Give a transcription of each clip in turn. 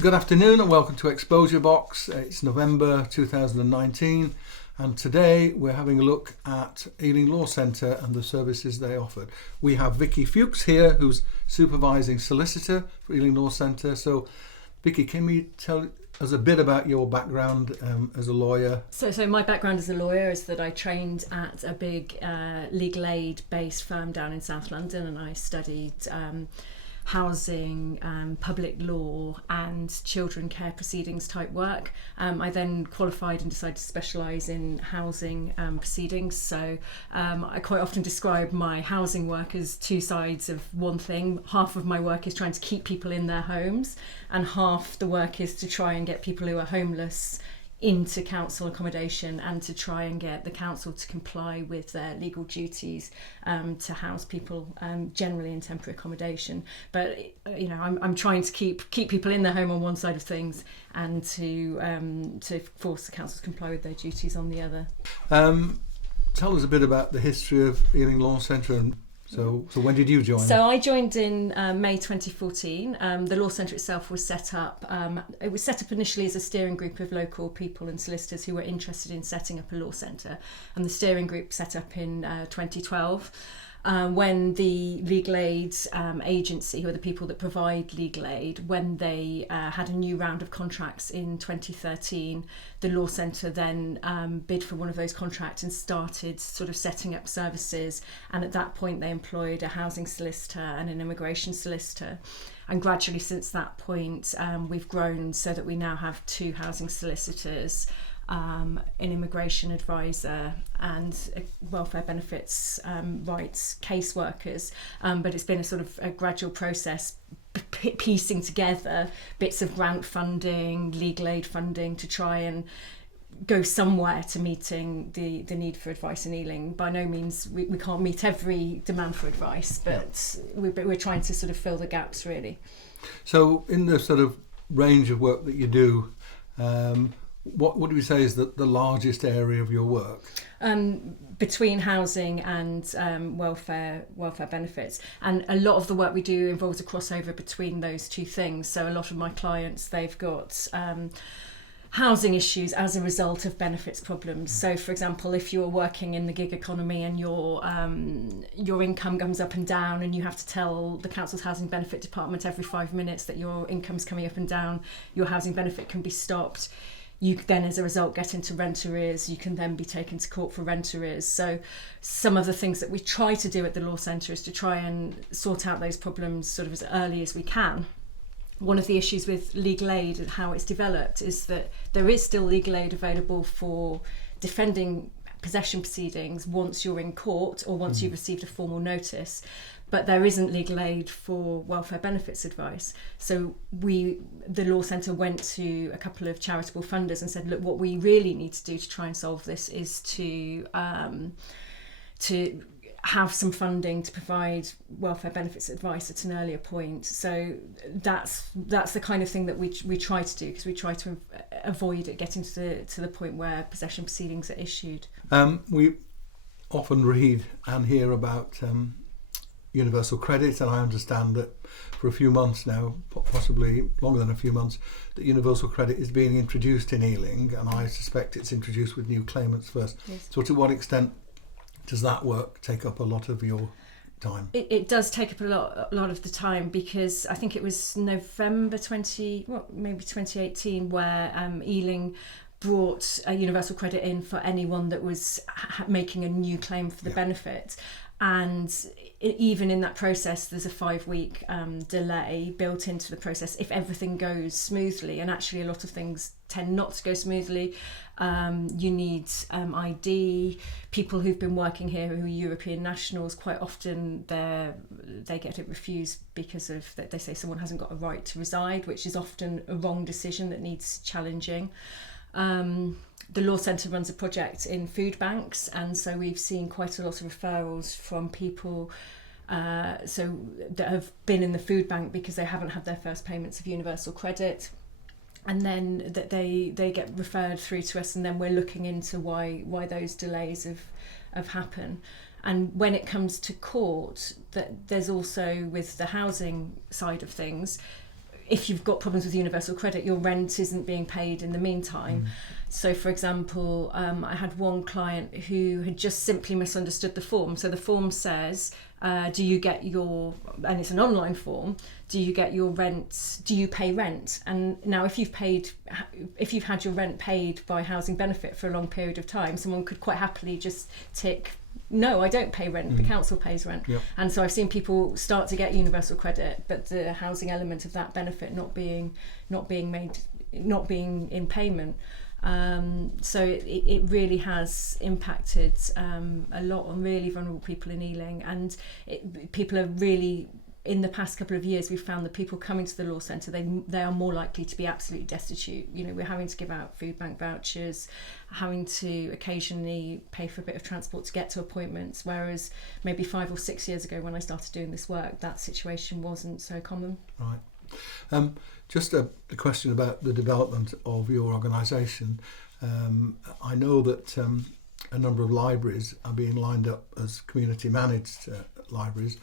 Good afternoon and welcome to Exposure Box. It's November 2019 and today we're having a look at Ealing Law Centre and the services they offered. We have Vicky Fewkes here, who's supervising solicitor for Ealing Law Centre. So Vicky, can you tell us a bit about your background as a lawyer? So my background as a lawyer is that I trained at a big legal aid based firm down in South London, and I studied housing, public law and children care proceedings type work. I then qualified and decided to specialise in housing proceedings. So I quite often describe my housing work as two sides of one thing. Half of my work is trying to keep people in their homes, and half the work is to try and get people who are homeless into council accommodation and to try and get the council to comply with their legal duties to house people generally in temporary accommodation. But I'm trying to keep people in their home on one side of things and to force the council to comply with their duties on the other. Tell us a bit about the history of Ealing Law Centre and So when did you join? So I joined in May 2014. The Law Centre itself was set up. It was set up initially as a steering group of local people and solicitors who were interested in setting up a law centre. And the steering group set up in 2012. When the legal aid agency, who are the people that provide legal aid, when they had a new round of contracts in 2013, the Law Centre then bid for one of those contracts and started sort of setting up services. And at that point, they employed a housing solicitor and an immigration solicitor. And gradually since that point, we've grown so that we now have two housing solicitors, an immigration advisor and welfare benefits rights caseworkers, but it's been a sort of a gradual process piecing together bits of grant funding, legal aid funding to try and go somewhere to meeting the need for advice in Ealing. By no means we can't meet every demand for advice, but we're trying to sort of fill the gaps really. So in the sort of range of work that you do, what would we say is the largest area of your work? Between housing and welfare benefits, and a lot of the work we do involves a crossover between those two things. So a lot of my clients, they've got housing issues as a result of benefits problems. So for example, if you're working in the gig economy and your income comes up and down and you have to tell the council's housing benefit department every 5 minutes that your income's coming up and down, your housing benefit can be stopped. You then, as a result, get into rent arrears. You can then be taken to court for rent arrears. So some of the things that we try to do at the Law Centre is to try and sort out those problems sort of as early as we can. One of the issues with legal aid and how it's developed is that there is still legal aid available for defending possession proceedings once you're in court or once you've received a formal notice, but there isn't legal aid for welfare benefits advice. So the Law Centre went to a couple of charitable funders and said, look, what we really need to do to try and solve this is to have some funding to provide welfare benefits advice at an earlier point. So that's the kind of thing that we try to do, because we try to avoid it getting to the point where possession proceedings are issued. We often read and hear about universal credit, and I understand that for a few months now, possibly longer than a few months, that universal credit is being introduced in Ealing, and I suspect it's introduced with new claimants first. Yes. So to what extent does that work take up a lot of your time? It does take up a lot of the time, because I think it was November 2018 where Ealing brought a universal credit in for anyone that was making a new claim for the benefit. And even in that process, there's a 5-week delay built into the process if everything goes smoothly. And actually, a lot of things tend not to go smoothly. You need ID. People who've been working here who are European nationals, quite often they get it refused because of they say someone hasn't got a right to reside, which is often a wrong decision that needs challenging. The Law Centre runs a project in food banks, and so we've seen quite a lot of referrals from people that have been in the food bank because they haven't had their first payments of universal credit, and then that they get referred through to us, and then we're looking into why those delays have happened. And when it comes to court, that there's also, with the housing side of things, if you've got problems with universal credit, your rent isn't being paid in the meantime. So, for example, I had one client who had just simply misunderstood the form. So the form says, do you get your, and it's an online form, do you get your rent, do you pay rent? And now if you've had your rent paid by housing benefit for a long period of time, someone could quite happily just tick, no, I don't pay rent, the council pays rent. Yep. And so I've seen people start to get universal credit, but the housing element of that benefit not being in payment. So it really has impacted a lot on really vulnerable people in Ealing, and people are really, in the past couple of years, we've found that people coming to the law centre, they are more likely to be absolutely destitute. You know, we're having to give out food bank vouchers, having to occasionally pay for a bit of transport to get to appointments, whereas maybe 5 or 6 years ago when I started doing this work, that situation wasn't so common. Right. Just a question about the development of your organisation. I know that a number of libraries are being lined up as community managed libraries,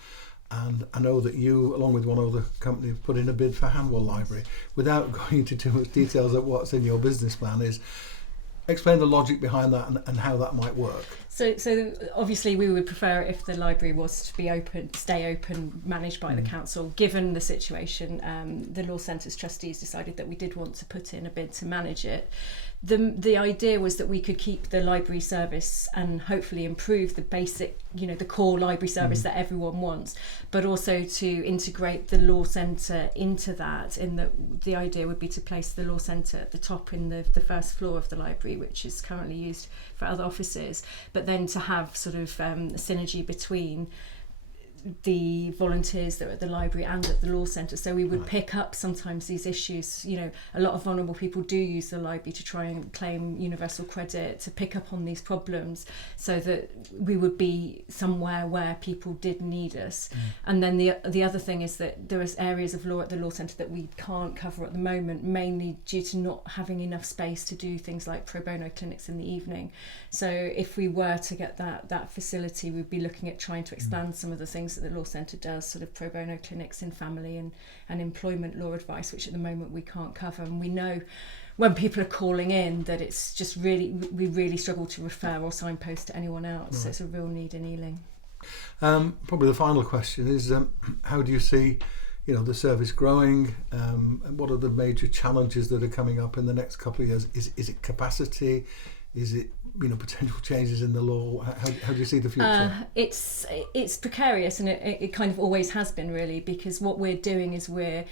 and I know that you, along with one other company, have put in a bid for Hanwell Library. Without going into too much details of what's in your business plan, explain the logic behind that and how that might work. So obviously we would prefer it if the library was to be open, stay open, managed by the council. Given the situation, the Law Centre's trustees decided that we did want to put in a bid to manage it. The idea was that we could keep the library service and hopefully improve the basic, the core library service that everyone wants, but also to integrate the Law Centre into that, in that the idea would be to place the Law Centre at the top in the first floor of the library, which is currently used for other offices, but then to have sort of synergy between the volunteers that are at the library and at the law centre, so we would pick up sometimes these issues. A lot of vulnerable people do use the library to try and claim universal credit, to pick up on these problems, so that we would be somewhere where people did need us. And then the other thing is that there is areas of law at the law centre that we can't cover at the moment, mainly due to not having enough space to do things like pro bono clinics in the evening. So if we were to get that facility, we'd be looking at trying to expand some of the things that the Law Centre does, sort of pro bono clinics in family and employment law advice, which at the moment we can't cover. And we know when people are calling in that it's just we really struggle to refer or signpost to anyone else. Right. So it's a real need in Ealing. Probably the final question is, how do you see the service growing? What are the major challenges that are coming up in the next couple of years? Is it capacity? Is it potential changes in the law? How do you see the future? It's precarious, and it kind of always has been, really, because what we're doing is we're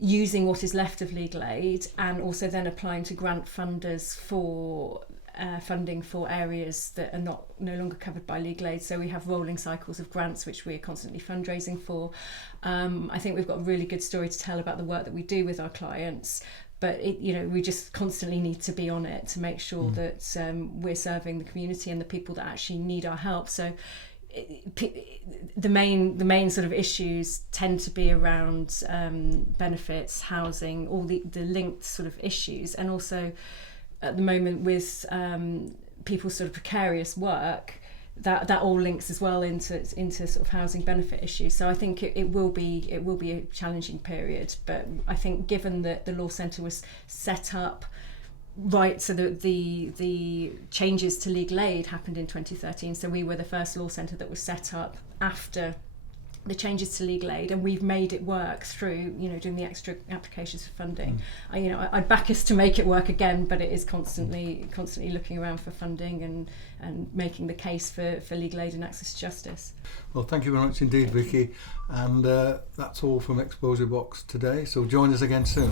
using what is left of legal aid and also then applying to grant funders for funding for areas that are no longer covered by legal aid. So we have rolling cycles of grants which we're constantly fundraising for. I think we've got a really good story to tell about the work that we do with our clients, but we just constantly need to be on it to make sure that we're serving the community and the people that actually need our help. So the main sort of issues tend to be around benefits, housing, all the linked sort of issues, and also at the moment with people's sort of precarious work, that all links as well into sort of housing benefit issues. So I think it will be a challenging period, but I think given that the Law Centre was set up right, so the changes to legal aid happened in 2013, so we were the first law centre that was set up after the changes to legal aid, and we've made it work through doing the extra applications for funding. I'd back us to make it work again, but it is constantly looking around for funding and making the case for legal aid and access to justice. Well, thank you very much indeed, Vicky, and that's all from Exposure Box today, so join us again soon.